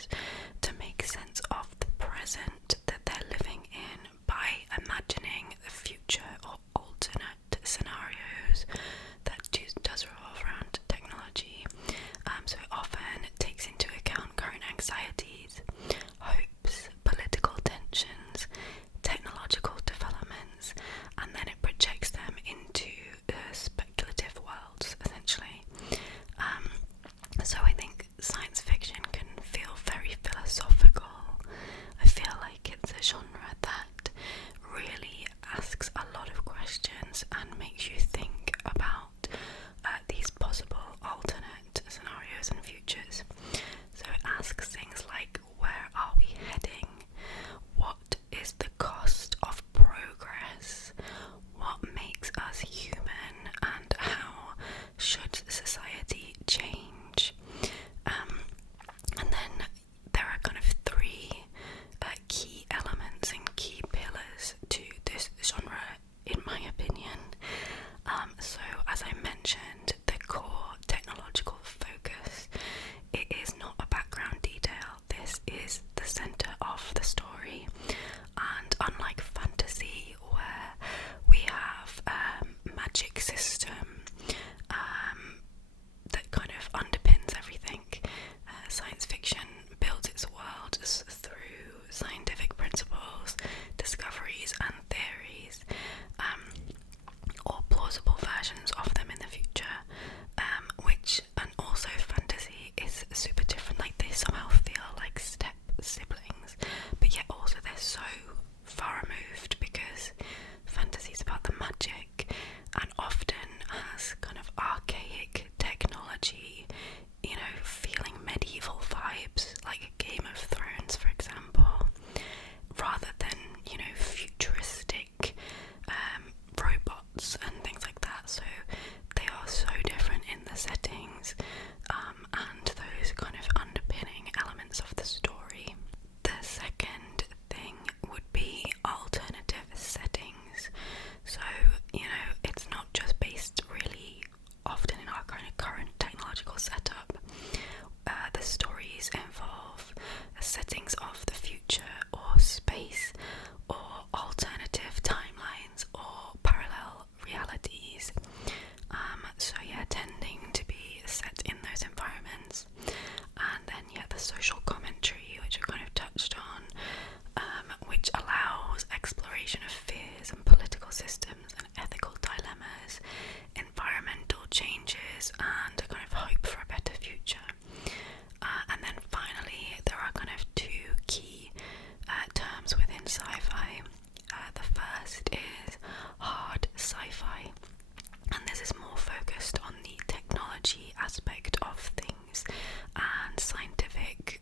characters to make sense of the present that they're living in by imagining the future or alternate scenarios that does revolve around technology. So it often takes into account current anxieties, hopes, political tensions, technological developments, and then it projects them into speculative worlds, essentially. So I think science fiction can feel very philosophical. I feel like it's a genre that really asks a lot of questions and makes you think about these possible alternate scenarios and futures. So it asks things like, where are we heading? What is the cost of progress? What makes us human? And how should society change? And then there are kind of three key elements and key pillars to this genre, in my opinion. So as I mentioned, the core technological focus, it is not a background detail. This is the center of the story. And unlike fantasy, where we have a magic system that kind of underpins everything, science fiction builds its worlds through scientific principles, discoveries and theories, or plausible versions of them in the future, and also fantasy is super different. Like, they somehow feel like step siblings, but yet also they're so far removed, because fantasy is about the magic and often has kind of archaic technology, feeling medieval vibes, like Game of Thrones, for example, rather than, futuristic robots and things like that. So they are so different in the settings and those kind of underpinning elements of the story. The second thing would be alternative settings. So, it's not just based really often in our kind of current technological setup. The stories involve settings of the future or space or alternative timelines or parallel realities. So yeah, tending to be set in those environments. And then the social commentary, which I kind of touched on, which allows exploration of fears and political systems and ethical dilemmas, environmental changes, and a kind of hope for a better future. And then finally, there are kind of two key terms within sci-fi. The first is hard sci-fi, and this is more focused on the technology aspect of things and scientific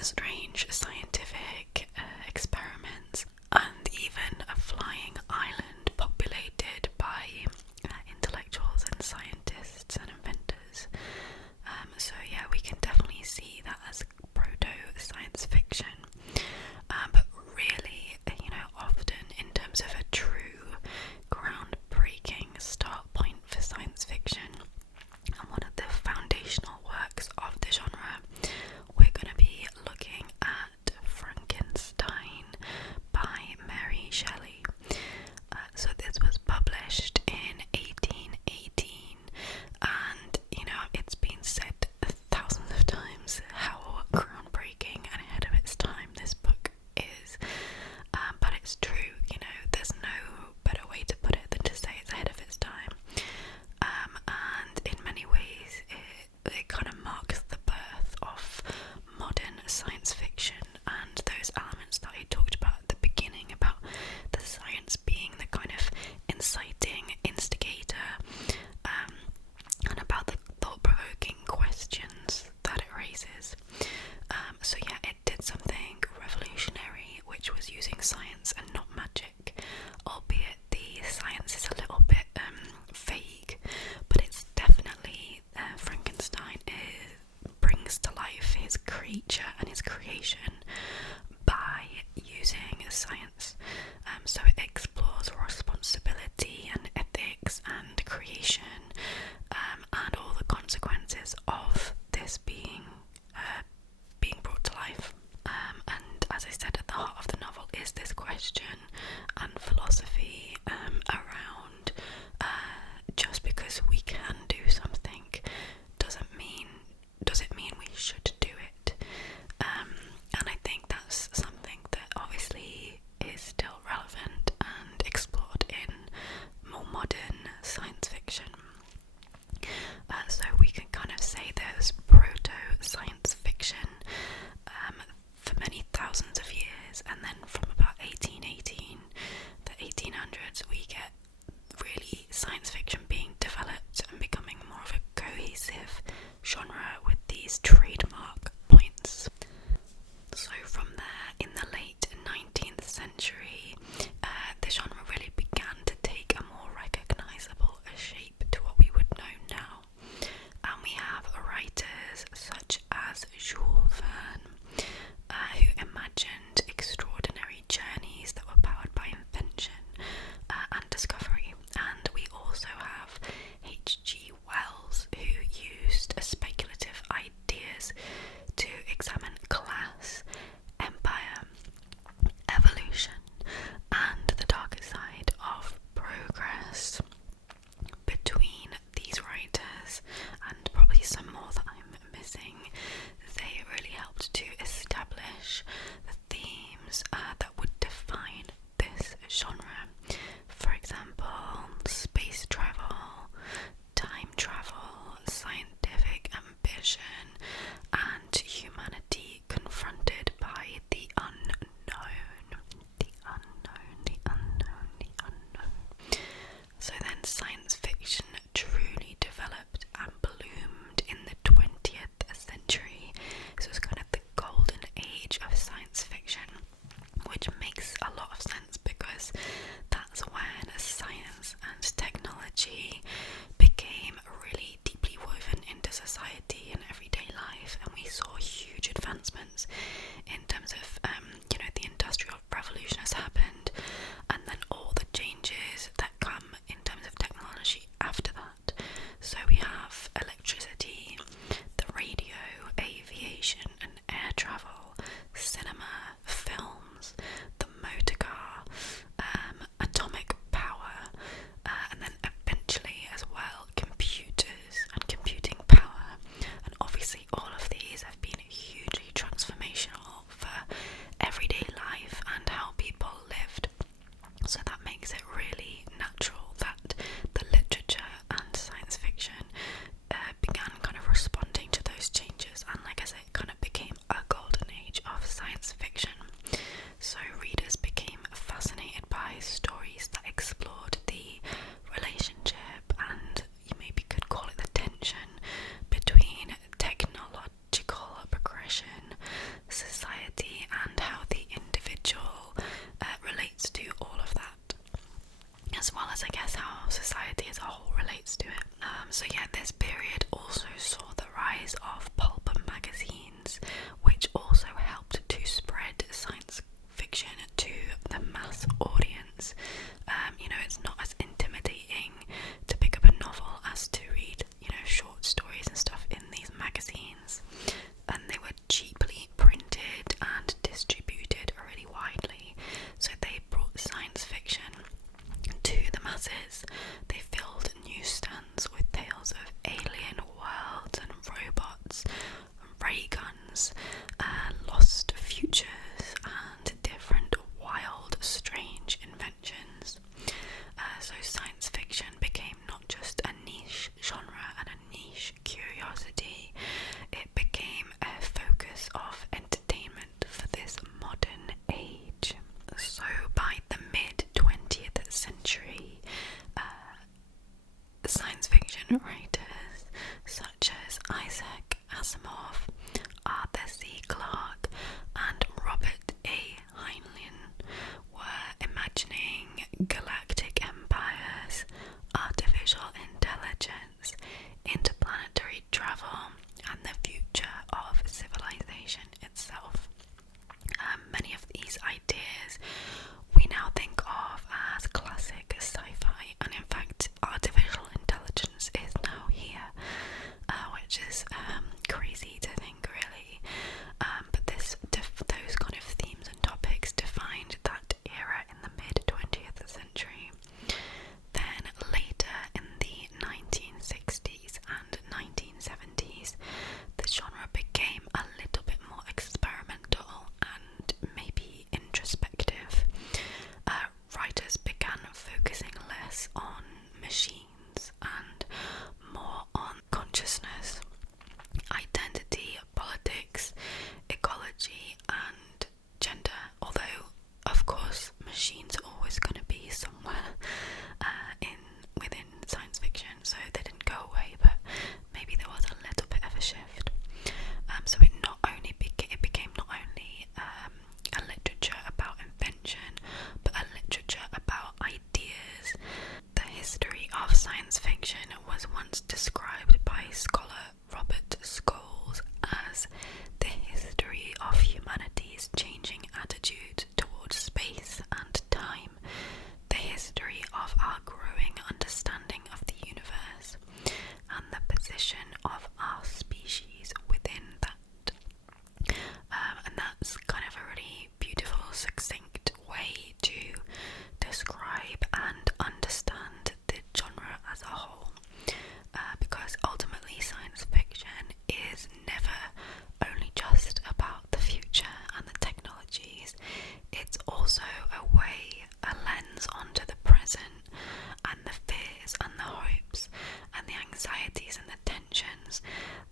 strange scientific experiments, and even a flying island populated by intellectuals and scientists and inventors. So yeah, we can definitely see that as proto-science fiction. But really, often in terms of a true groundbreaking start point for science fiction, and one of the foundational works of the genre, we're going to be looking at Frankenstein by Mary Shelley. So this was published in 1818, and it's been said thousands of times how groundbreaking and ahead of its time this book is. But it's true, there's no better way to put it than to say it's ahead of its time. And in many ways it kind of marks the birth of modern science fiction, and those elements that I talked about at the beginning about the science being the kind of inciting instigator, and about the thought-provoking questions that it raises. So yeah, it did something revolutionary, which was using science and not magic, albeit the science is a little bit vague, but it's definitely Frankenstein brings to life his creature and his creation by using science. So it explores responsibility and ethics and creation, and all the consequences of this being brought to life. And as I said, at the heart of the novel is this question and philosophy around just because we can do something does it mean we should do it? And I think that's something that obviously is still relevant and explored in more modern science fiction. So we can kind of say there's proto-science fiction for many thousands of years, and then from about 1818, the 1800s, we get really science fiction being developed and becoming more of a cohesive genre with these trademark points. So from there, in the late 19th century, the genre really began to take a more recognisable shape to what we would know now. And we have writers such as Jules Verne, who imagined extraordinary journeys that were powered by invention and discovery. And we also have H.G. Wells, who used speculative ideas to examine class, empire, evolution, and the darker side of progress. Between these writers, and probably some more that I'm missing, they really helped to establish the themes that would define this genre. For example, space travel, time travel, scientific ambition, and humanity confronted by the unknown. The unknown, the unknown, the unknown. So then science fiction truly developed and bloomed in the 20th century. This was kind of the golden age of science fiction, which makes a lot of sense because that's when science and technology became really deeply woven into society and everyday life, and we saw huge advancements in terms of the industrial revolution has happened, and then all the changes that come in terms of technology after that. So we have electricity, the radio, aviation and air travel, cinema, films, the motor car, atomic power, and then eventually as well computers and computing power. And obviously all of these have been hugely transformational for everyday life and how people live futures and different wild, strange inventions. So science fiction became not just a niche genre and a niche curiosity, it became a focus of entertainment for this modern age. So by the mid-20th century, science fiction writers such as Isaac Asimov, Arthur C. Clarke, and Robert A. Heinlein were imagining galactic empires, artificial intelligence, interplanetary travel, and the future of civilization itself. Many of these ideas we now think of as classic sci-fi, and in fact artificial intelligence is now here, which is crazy to think really, but those kind of themes and topics defined that era in the mid-20th century. Then later in the 1960s and 1970s, the genre became a little bit more experimental and maybe introspective. Writers began focusing less on machines and more on consciousness, identity, politics, ecology, and gender. Although, of course, machines are always going to be somewhere within science fiction, so they didn't go away. But maybe there was a little bit of a shift. So it became not only a literature about invention, but a literature about ideas. The history of science fiction was once described by scholar Robert Scholes as the history of humanity's changing attitude towards space and time, the history of our growing understanding of the universe, and the position of our species within that. And that's kind of a really beautiful, succinct way to describe and understand the genre as a whole, because ultimately science fiction is never only just about the future and the technologies, it's also a way, a lens onto the present and the fears and the hopes and the anxieties and the tensions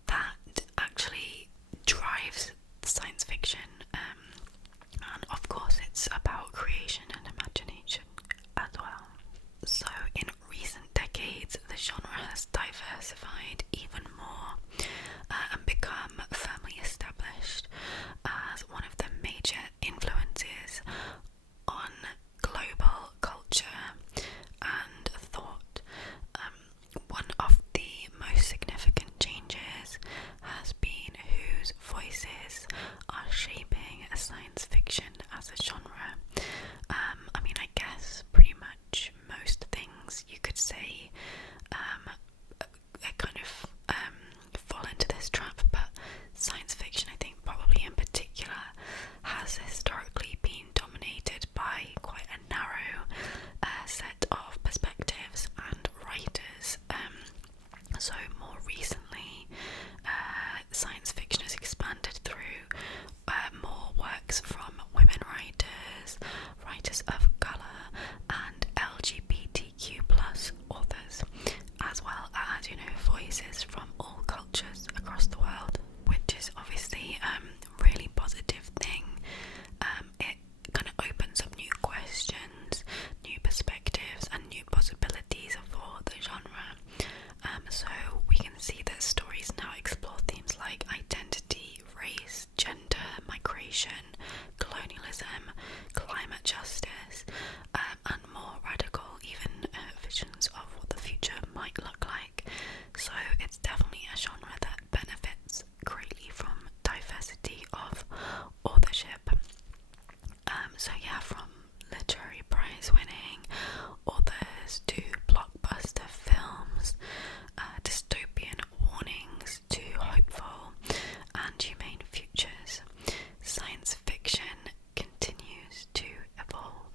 that actually drives science fiction. And of course it's about creation and imagination as well. So in recent decades the genre has diversified even more and become firmly established as one of the major influences on global culture and thought. One of the most significant changes has been whose voices are shaping science fiction as a genre. I mean, I guess pretty much most things you could say kind of fall into this trap, but science fiction, I think probably in particular, has historically been dominated by quite a narrow set of perspectives and writers. So more recently, science fiction has expanded through more works from women writers, writers of colour, and LGBTQ plus authors, as well as, voices from all cultures across the world, which is obviously a really positive thing. It kind of opens up new questions, new perspectives, and new possibilities for the genre. So we can see that stories now explore themes like identity, race, gender, migration, colonialism, climate justice, and more radical even visions of what the future might look like. So it's definitely a genre that benefits greatly from diversity of authorship. So yeah, from literary prize winning authors to blockbuster films, dystopian warnings to hopeful and humane futures, science fiction continues to evolve.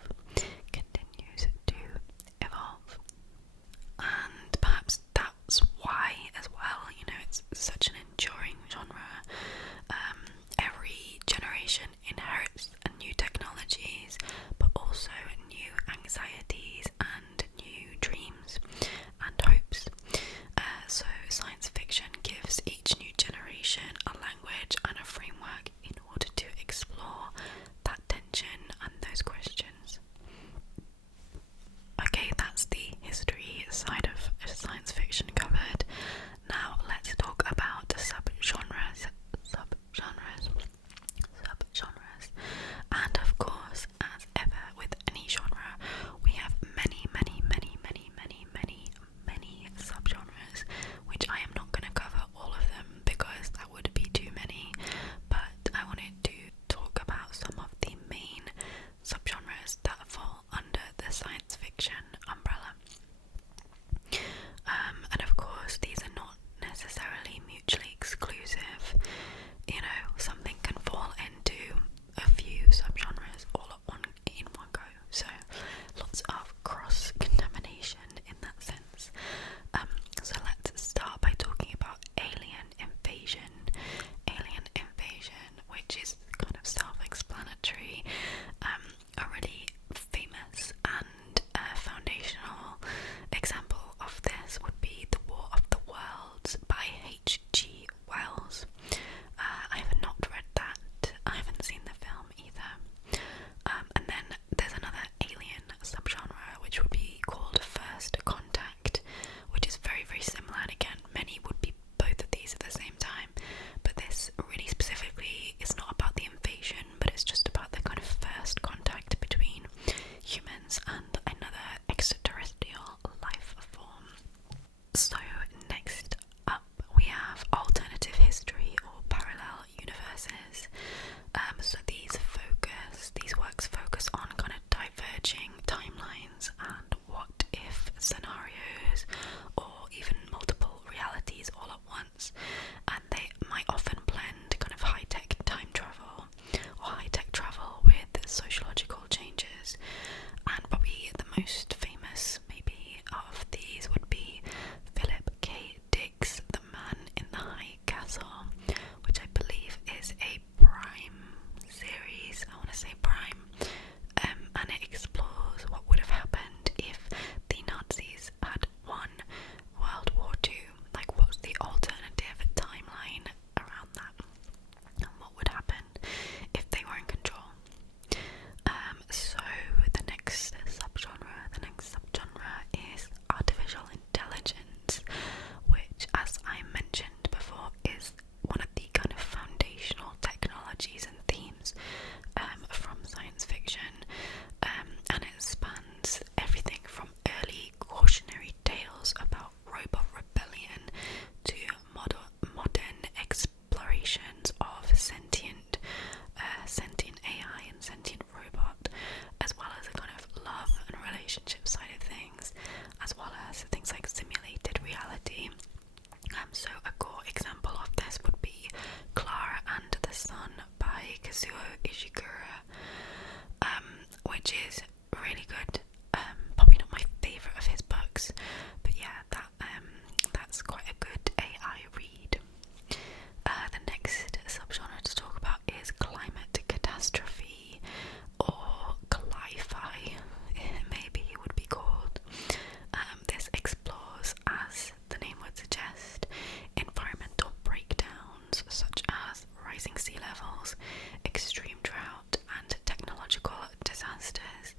Ishiguro, which is really good. Probably not my favourite of his books, but yeah, that's quite a good AI read. The next subgenre to talk about is climate catastrophe, or Sci-fi, maybe it would be called. This explores, as the name would suggest, environmental breakdowns such as rising sea levels, extreme drought, and technological disasters.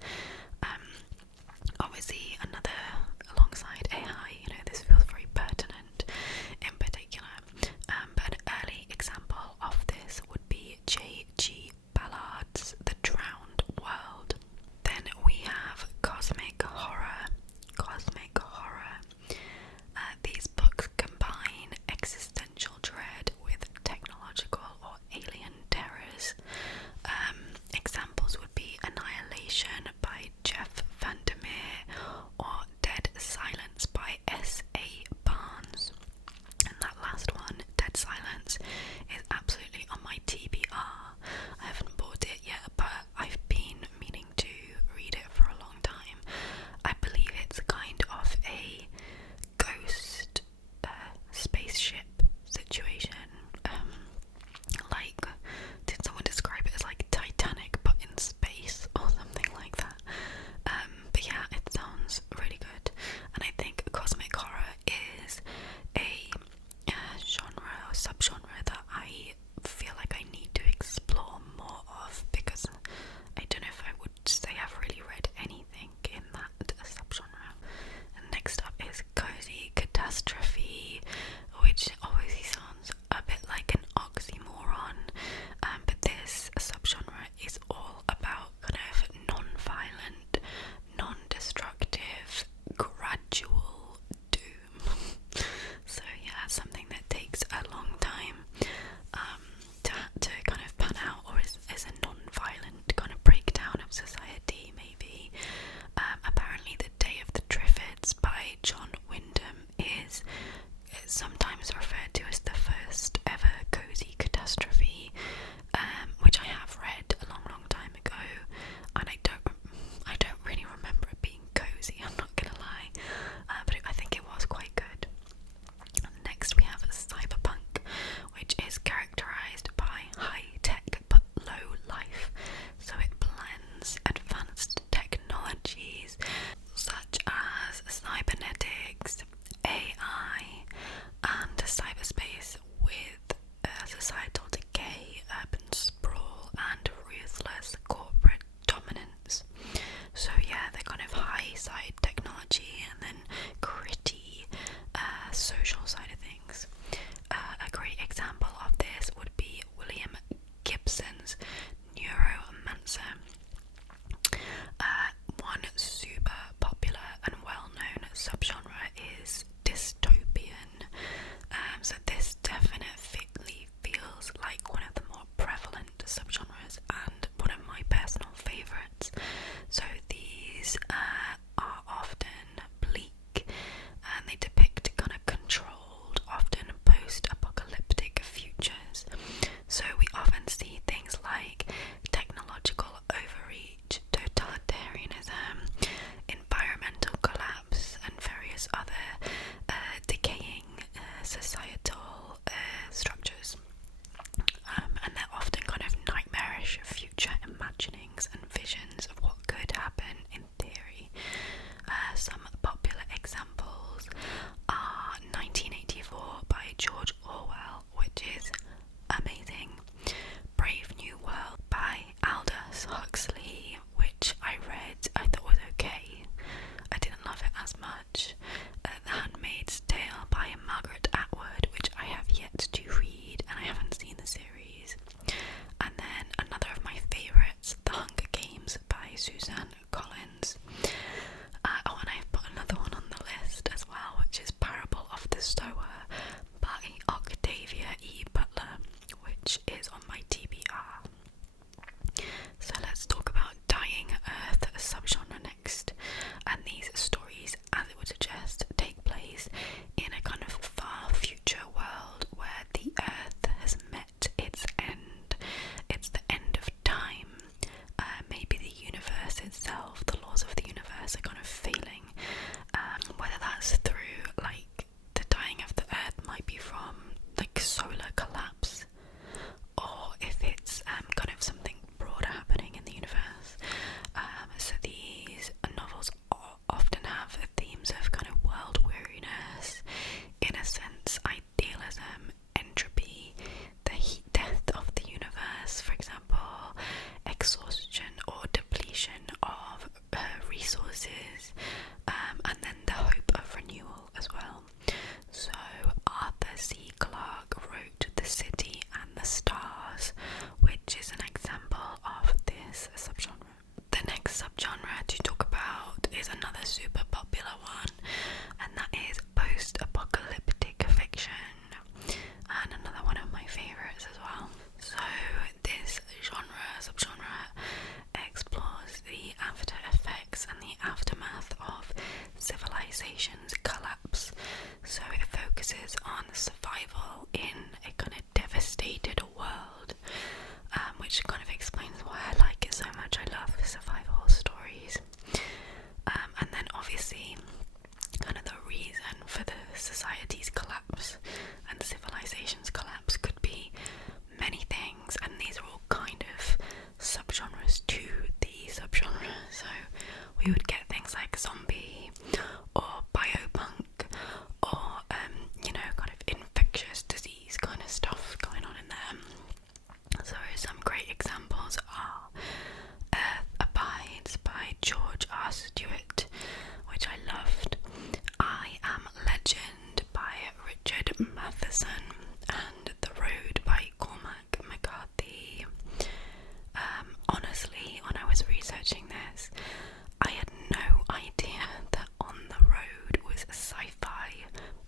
we would get things like zombie or biopunk or kind of infectious disease kind of stuff going on in there. So some great examples are Earth Abides by George R. Stewart, which I loved, I Am Legend by Richard Matheson, and The Road by Cormac McCarthy. Honestly, when I was researching this, I had no idea that On the Road was sci-fi,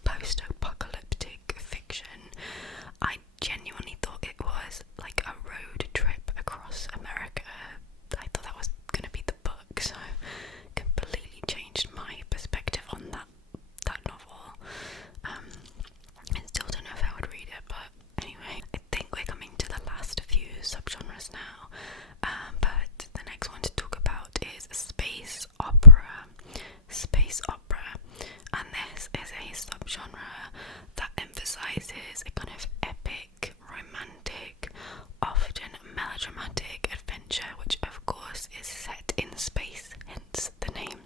post-apocalyptic fiction. I genuinely thought it was like a road trip across America. I thought that was going to be the book, so completely changed my perspective on that novel. I still don't know if I would read it, but anyway, I think we're coming to the last few subgenres now. But the next one to talk about is space opera. Space opera, and this is a subgenre that emphasizes a kind of epic, romantic, often melodramatic adventure, which of course is set in space, hence the name.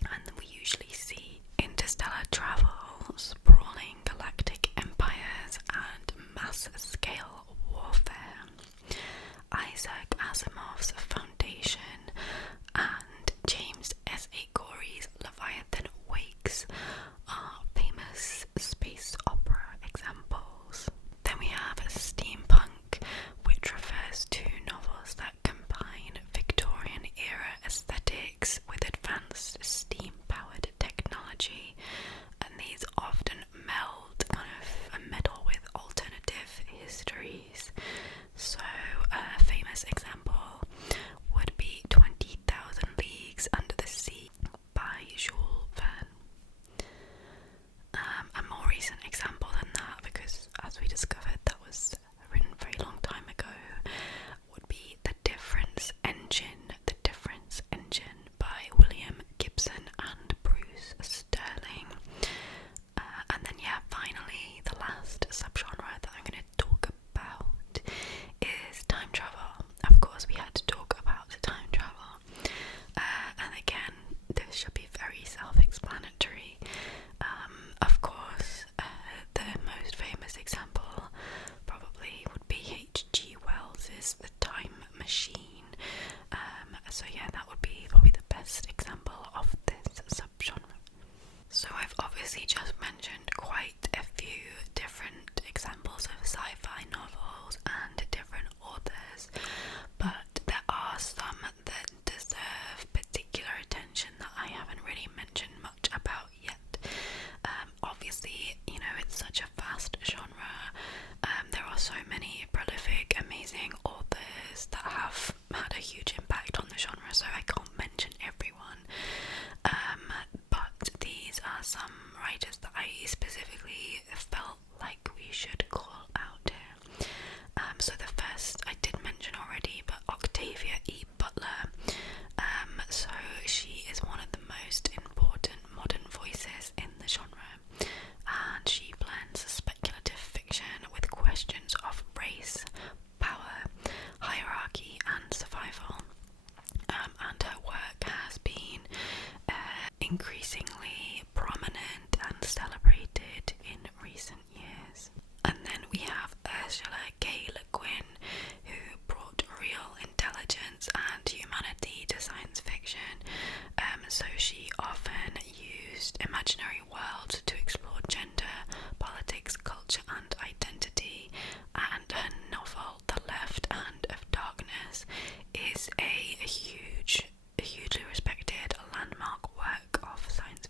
And we usually see interstellar travel, sprawling galactic empires, and mass-scale warfare. Isaac Asimov's Foundation and James S.A. Corey's Leviathan Wakes are famous space opera examples. Then we have steampunk, which refers to novels that combine Victorian era aesthetics with advanced steam-powered technology, and these often meld kind of a meddle with alternative histories. So a famous example would be 20,000 Leagues Under the Sea by Jules Verne. A more recent example than that, because as we discovered that was written a very long time ago, would be The Difference Engine by William Gibson and Bruce Sterling. And then finally, the last subgenre that I'm going to talk about is time travel. Of course, we had to talk about time travel. And again, this should be very self-explanatory. Of course, the most famous example probably would be H.G. Wells's The Time Machine. So that would be probably the best example of this subgenre. So I've obviously just mentioned quite a few different examples of sci-fi novels and different authors, but there are some that deserve particular attention that I haven't really mentioned much about yet. Obviously, it's such a vast genre. There are so many prolific, amazing authors that have had a huge impact on the genre, so I can't mention everyone. But these are some writers that I specifically felt like we should call out here. So the first I did mention already, but Octavia E. Butler. So she is one of the most important modern voices in the genre, and she blends speculative fiction with questions of race, power, hierarchy, and survival. And her work has been increasingly prominent and celebrated in recent years. And then we have Ursula K. Le Guin, who brought real intelligence and humanity to science fiction. So she often used imaginary worlds to explore gender, politics, culture, and identity. And her novel, The Left Hand of Darkness, is a hugely respected landmark work of science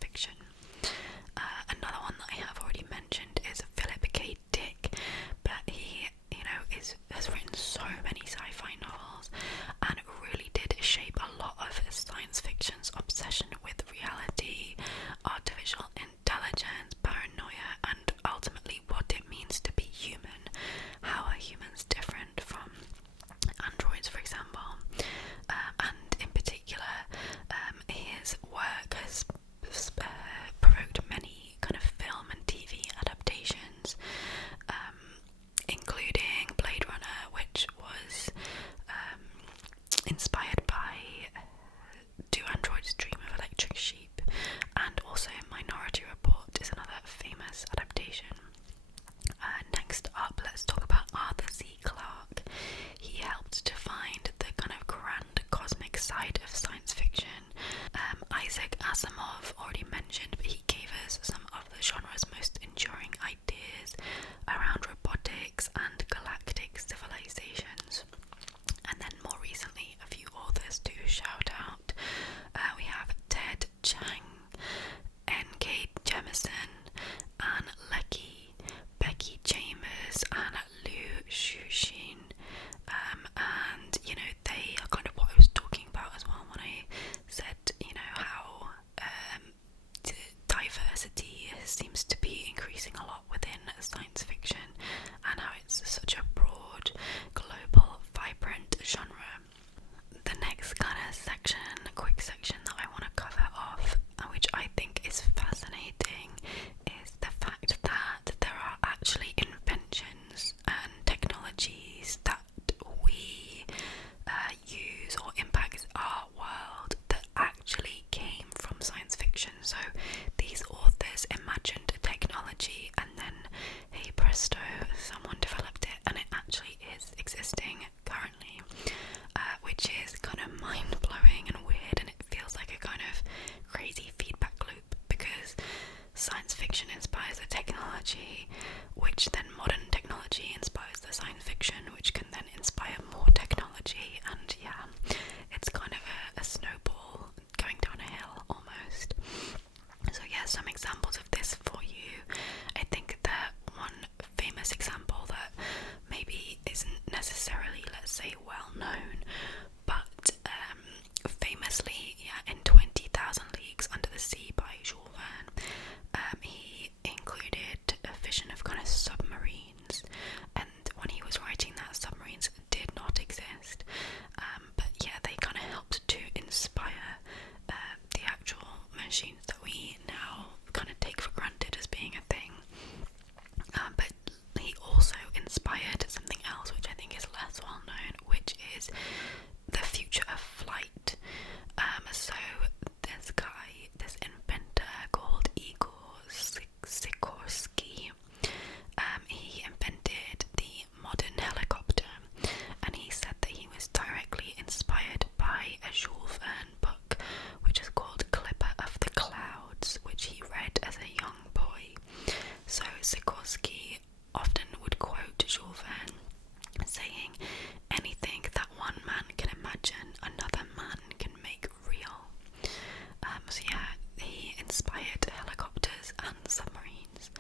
future of flight. So this guy, this inventor called Igor Sikorsky, he invented the modern helicopter, and he said that he was directly inspired by a Jules Verne book, which is called Clipper of the Clouds, which he read as a young boy. So Sikorsky often would quote Jules Verne, saying, "Anything that one man can imagine, another man can make real." So yeah, he inspired helicopters and submarines.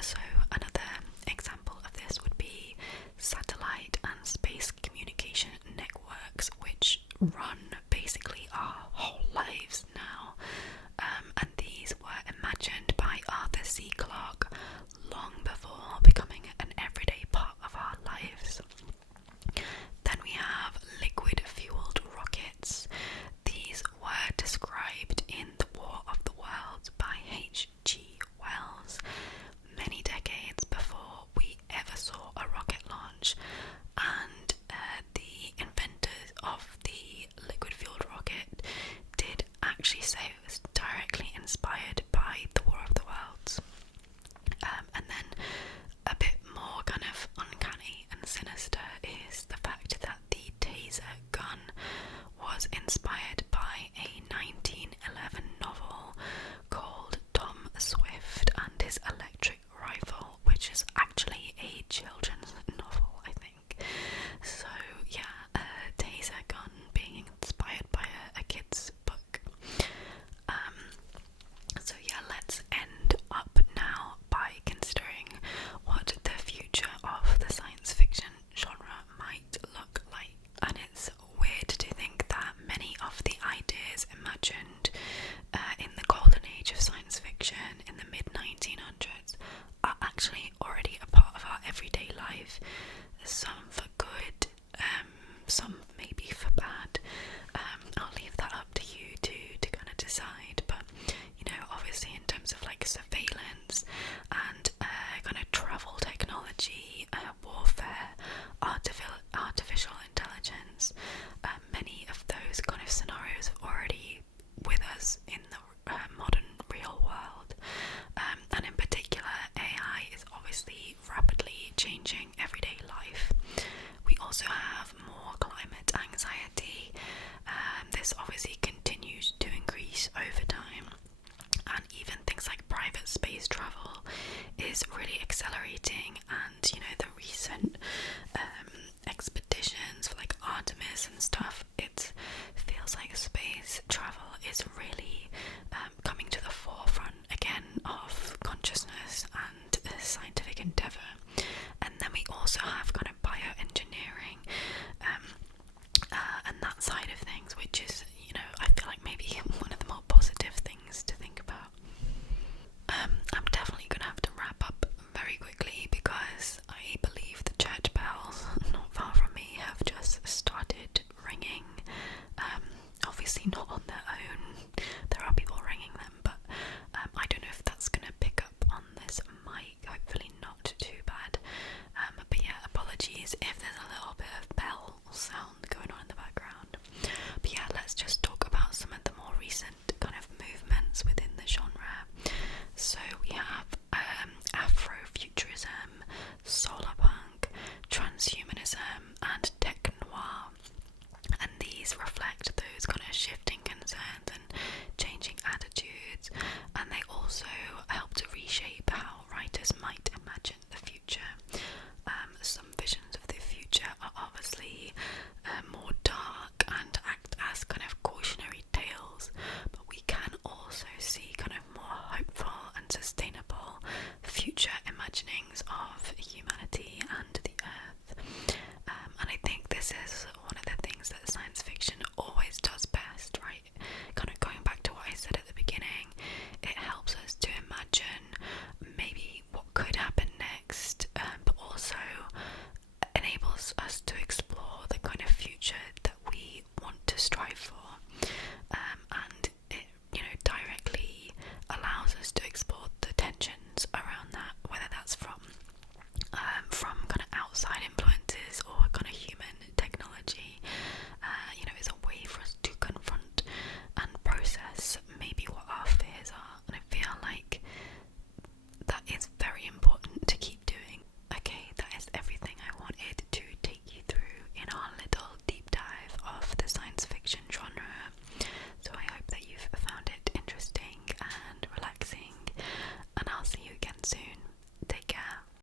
So another example of this would be satellite and space communication networks, which run basically our whole lives now. And these were imagined by Arthur C. Clarke long before becoming an everyday part of our lives. Then we have liquid-fueled rockets. These were described in The War of the Worlds by H.G. Wells many decades before we ever saw a rocket launch, and the inventors of the liquid-fueled rocket did actually say it was directly inspired by The War of the Worlds. And then a bit more kind of uncanny and sinister is the fact that the taser gun was inspired by a 1911 novel called Tom Swift and His Electric Rifle, which is actually a children's novel, I think. So yeah, a taser gun being inspired by a kid's book. So yeah, let's end up now by considering what the future of the science fiction genre might look like. And it's weird to think that many of the ideas imagined in the golden age of science fiction in the mid-1900s are actually already a part of our everyday life. Some for good, some maybe for bad. I'll leave that up to you to kind of decide, but you know, obviously in terms of like surveillance and kind of travel technology, warfare, artificial intelligence, many of those kind of scenarios are already with us in the modern real world, and in particular AI is obviously rapidly changing everyday life. We also have more climate anxiety. This obviously continues to increase over time, and even things like private space travel is really accelerating. And you know, the recent expeditions for like Artemis and stuff